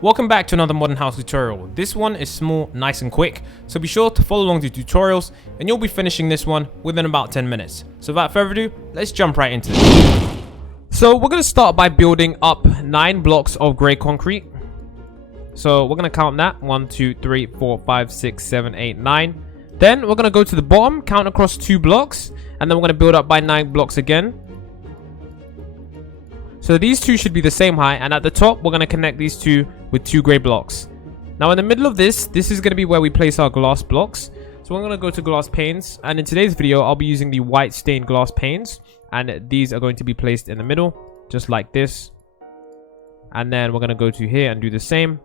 Welcome back to another modern house tutorial. This one is small, nice and quick, so be sure to follow along the tutorials and you'll be finishing this one within about 10 minutes. So without further ado, let's jump right into it. So we're going to start by building up 9 blocks of grey concrete. So we're going to count that 1, 2, 3, 4, 5, 6, 7, 8, 9. Then we're going to go to the bottom, count across 2 blocks, and then we're going to build up by 9 blocks again. So these two should be the same height, and at the top we're going to connect these two with 2 grey blocks. Now in the middle of this is going to be where we place our glass blocks. So we're going to go to glass panes, and in today's video I'll be using the white stained glass panes, and these are going to be placed in the middle just like this. And then we're going to go to here and do the same.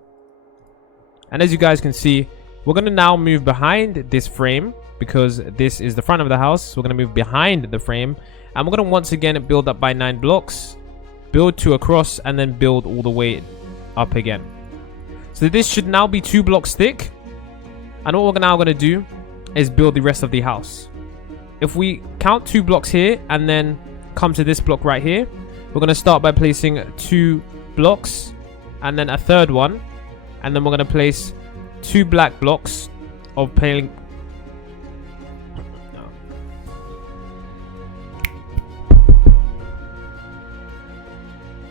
And as you guys can see, we're going to now move behind this frame because this is the front of the house. We're going to move behind the frame, and we're going to once again build up by 9 blocks. Build 2 across and then build all the way up again. So this should now be 2 blocks thick. And what we're now going to do is build the rest of the house. If we count 2 blocks here and then come to this block right here, we're going to start by placing 2 blocks and then a third one. And then we're going to place 2 black blocks of paling.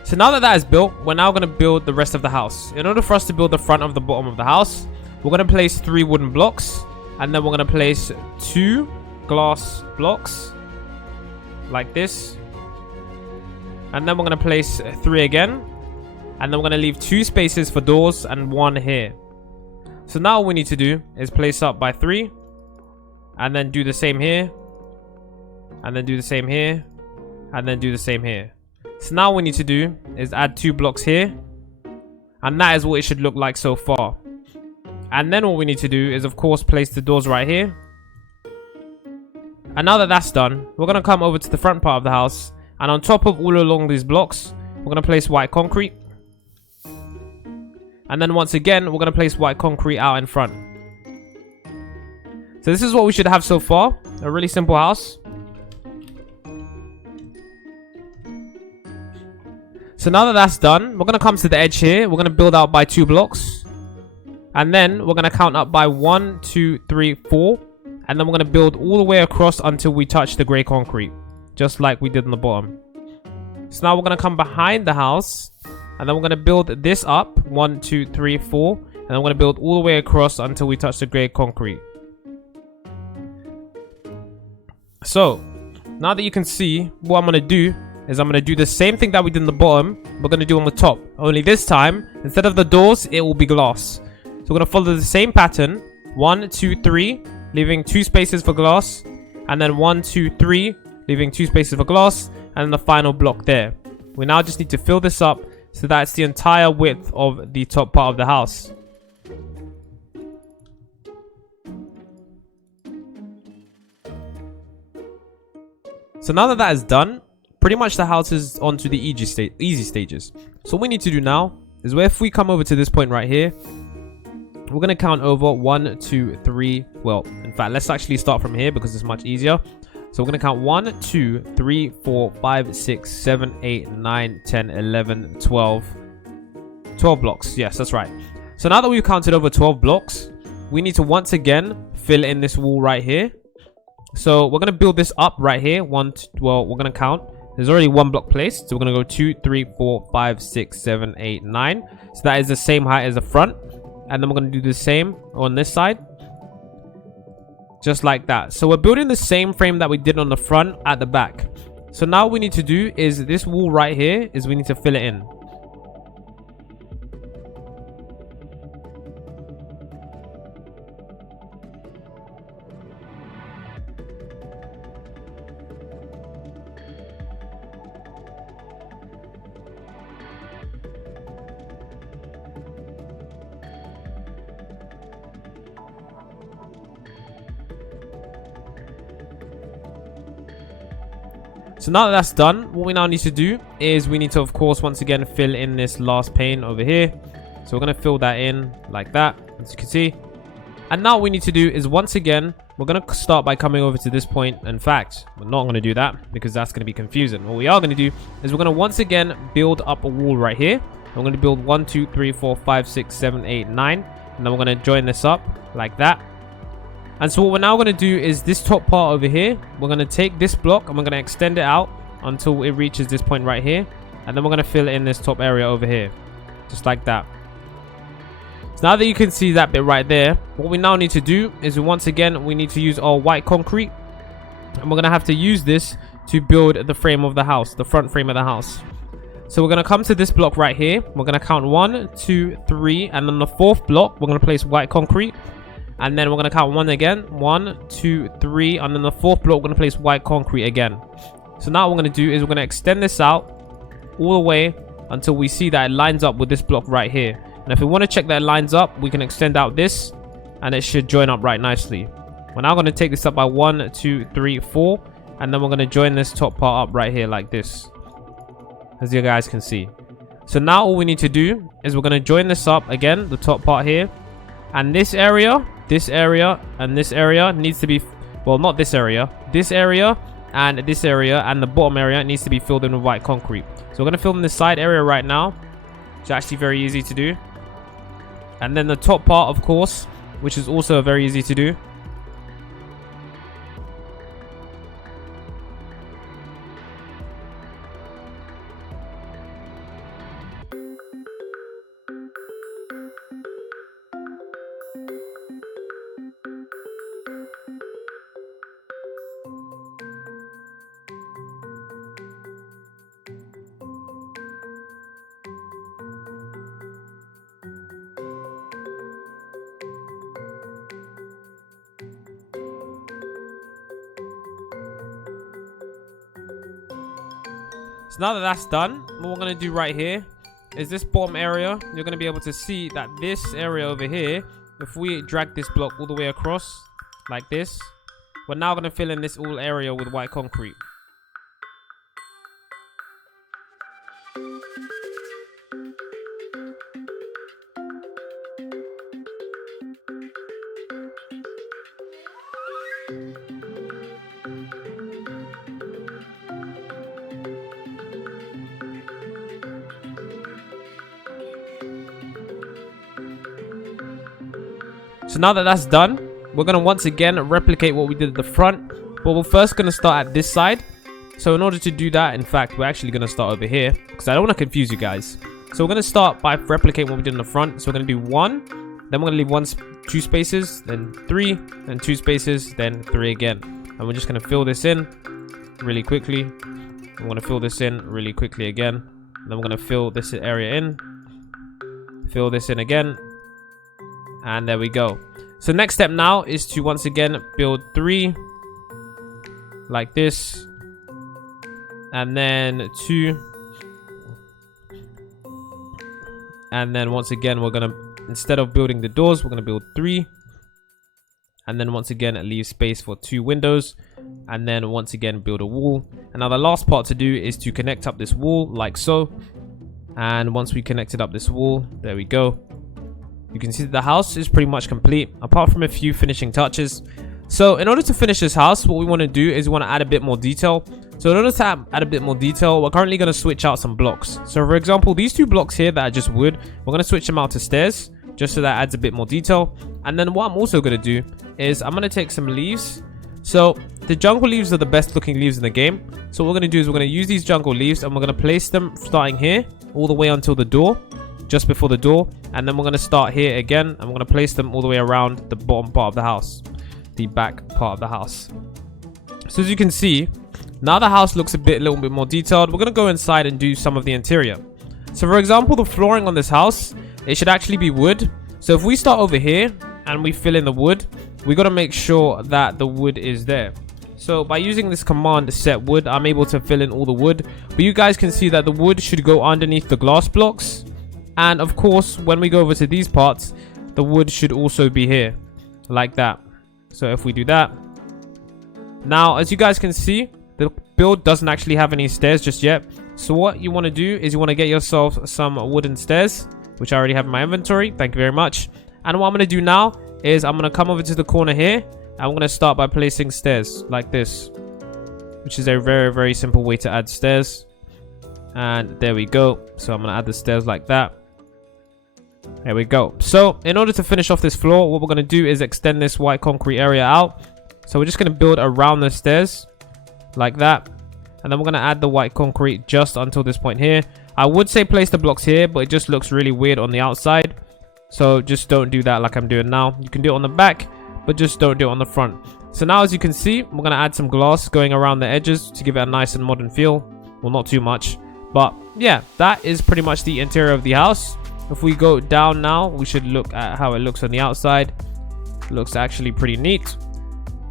So now that is built, we're now going to build the rest of the house. In order for us to build the front of the bottom of the house, we're going to place 3 wooden blocks. And then we're going to place 2 glass blocks. Like this. And then we're going to place 3 again. And then we're going to leave 2 spaces for doors and 1 here. So now all we need to do is place up by 3. And then do the same here. And then do the same here. And then do the same here. So now what we need to do is add 2 blocks here. And that is what it should look like so far. And then what we need to do is of course place the doors right here. And now that that's done, we're going to come over to the front part of the house. And on top of all along these blocks, we're going to place white concrete. And then once again, we're going to place white concrete out in front. So this is what we should have so far. A really simple house. So now that that's done, we're going to come to the edge here. We're going to build out by 2 blocks. And then we're going to count up by 1, 2, 3, 4. And then we're going to build all the way across until we touch the grey concrete. Just like we did on the bottom. So now we're going to come behind the house. And then we're going to build this up. 1, 2, 3, 4. And then we're going to build all the way across until we touch the grey concrete. So, now that you can see, what I'm going to do is I'm going to do the same thing that we did in the bottom. We're going to do on the top. Only this time, instead of the doors, it will be glass. So we're going to follow the same pattern. 1, 2, 3. Leaving 2 spaces for glass. And then 1, 2, 3. Leaving 2 spaces for glass. And then the final block there. We now just need to fill this up. So that's the entire width of the top part of the house. So now that that is done, pretty much the house is onto the easy stages. So what we need to do now is where if we come over to this point right here, we're going to count over 1, 2, 3. Well, in fact, let's actually start from here because it's much easier. So we're going to count 1, 2, 3, 4, 5, 6, 7, 8, 9, 10, 11, 12. 12 blocks. Yes, that's right. So now that we've counted over 12 blocks, we need to once again fill in this wall right here. So we're going to build this up right here. Well, we're going to count. There's already 1 block placed. So we're going to go 2, 3, 4, 5, 6, 7, 8, 9. So that is the same height as the front. And then we're going to do the same on this side. Just like that. So we're building the same frame that we did on the front at the back. So now what we need to do is this wall right here is we need to fill it in. So now that that's done, what we now need to do is we need to, of course, once again, fill in this last pane over here. So we're going to fill that in like that, as you can see. And now what we need to do is, once again, we're going to start by coming over to this point. In fact, we're not going to do that because that's going to be confusing. What we are going to do is we're going to once again build up a wall right here. I'm going to build 1, 2, 3, 4, 5, 6, 7, 8, 9. And then we're going to join this up like that. And so what we're now going to do is this top part over here. We're going to take this block and we're going to extend it out until it reaches this point right here. And then we're going to fill in this top area over here. Just like that. So now that you can see that bit right there, what we now need to do is once again, we need to use our white concrete. And we're going to have to use this to build the frame of the house, the front frame of the house. So we're going to come to this block right here. We're going to count 1, 2, 3. And on the fourth block, we're going to place white concrete. And then we're going to count 1 again. 1, 2, 3. And then the fourth block, we're going to place white concrete again. So now what we're going to do is we're going to extend this out all the way until we see that it lines up with this block right here. And if we want to check that it lines up, we can extend out this and it should join up right nicely. We're now going to take this up by 1, 2, 3, 4. And then we're going to join this top part up right here like this, as you guys can see. So now all we need to do is we're going to join this up again, the top part here. And this area, and this area needs to be, well, not this area, and this area, and the bottom area needs to be filled in with white concrete. So we're going to fill in the side area right now. It's actually very easy to do. And then the top part, of course, which is also very easy to do. So now that that's done, what we're going to do right here is this bottom area. You're going to be able to see that this area over here, if we drag this block all the way across like this, we're now going to fill in this whole area with white concrete. So now that that's done, we're going to once again replicate what we did at the front. But we're first going to start at this side. So in order to do that, in fact, we're actually going to start over here, because I don't want to confuse you guys. So we're going to start by replicating what we did in the front. So we're going to do 1, then we're going to leave 2 spaces, then 3, then 2 spaces, then 3 again. And we're just going to fill this in really quickly. I'm going to fill this in really quickly again. Then we're going to fill this area in. Fill this in again. And there we go. So next step now is to once again build 3 like this, and then 2, and then once again we're gonna, instead of building the doors, we're gonna build 3, and then once again leave space for 2 windows, and then once again build a wall. And now the last part to do is to connect up this wall like so. And once we connected up this wall, there we go. You can see that the house is pretty much complete, apart from a few finishing touches. So in order to finish this house, what we want to do is we want to add a bit more detail. So in order to add a bit more detail, we're currently going to switch out some blocks. So for example, these 2 blocks here that are just wood, we're going to switch them out to stairs, just so that adds a bit more detail. And then what I'm also going to do is I'm going to take some leaves. So the jungle leaves are the best looking leaves in the game. So what we're going to do is we're going to use these jungle leaves and we're going to place them starting here all the way until the door, just before the door. And then we're going to start here again and we're going to place them all the way around the bottom part of the house, the back part of the house. So as you can see, now the house looks a little bit more detailed. We're going to go inside and do some of the interior. So for example, the flooring on this house, it should actually be wood. So if we start over here and we fill in the wood, we got to make sure that the wood is there. So by using this command set wood, I'm able to fill in all the wood. But you guys can see that the wood should go underneath the glass blocks. And of course, when we go over to these parts, the wood should also be here, like that. So if we do that, now as you guys can see, the build doesn't actually have any stairs just yet. So what you want to do is you want to get yourself some wooden stairs, which I already have in my inventory. Thank you very much. And what I'm going to do now is I'm going to come over to the corner here, and I'm going to start by placing stairs like this, which is a very, very simple way to add stairs. And there we go. So I'm gonna add the stairs like that. There we go. So in order to finish off this floor, what we're gonna do is extend this white concrete area out. So we're just gonna build around the stairs like that. And then we're gonna add the white concrete just until this point here. I would say place the blocks here, but it just looks really weird on the outside. So just don't do that like I'm doing now. You can do it on the back, but just don't do it on the front. So now, as you can see, we're gonna add some glass going around the edges to give it a nice and modern feel. Well, not too much, but yeah, that is pretty much the interior of the house. If we go down now, we should look at how it looks on the outside. It looks actually pretty neat.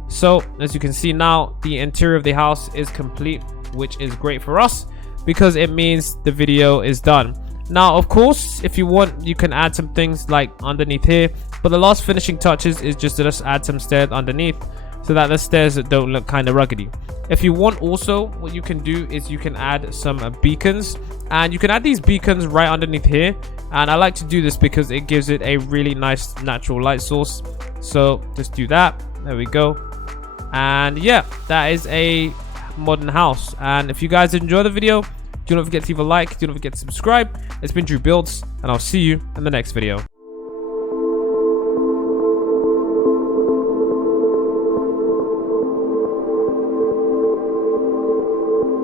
So as you can see now, the interior of the house is complete, which is great for us because it means the video is done. Now, of course, if you want, you can add some things like underneath here, but the last finishing touches is just to add some stairs underneath so that the stairs don't look kind of ruggedy. If you want, also what you can do is you can add some beacons, and you can add these beacons right underneath here. And I like to do this because it gives it a really nice natural light source. So just do that. There we go. And yeah, that is a modern house. And if you guys enjoy the video, do not forget to leave a like, do not forget to subscribe. It's been Drew Builds, and I'll see you in the next video.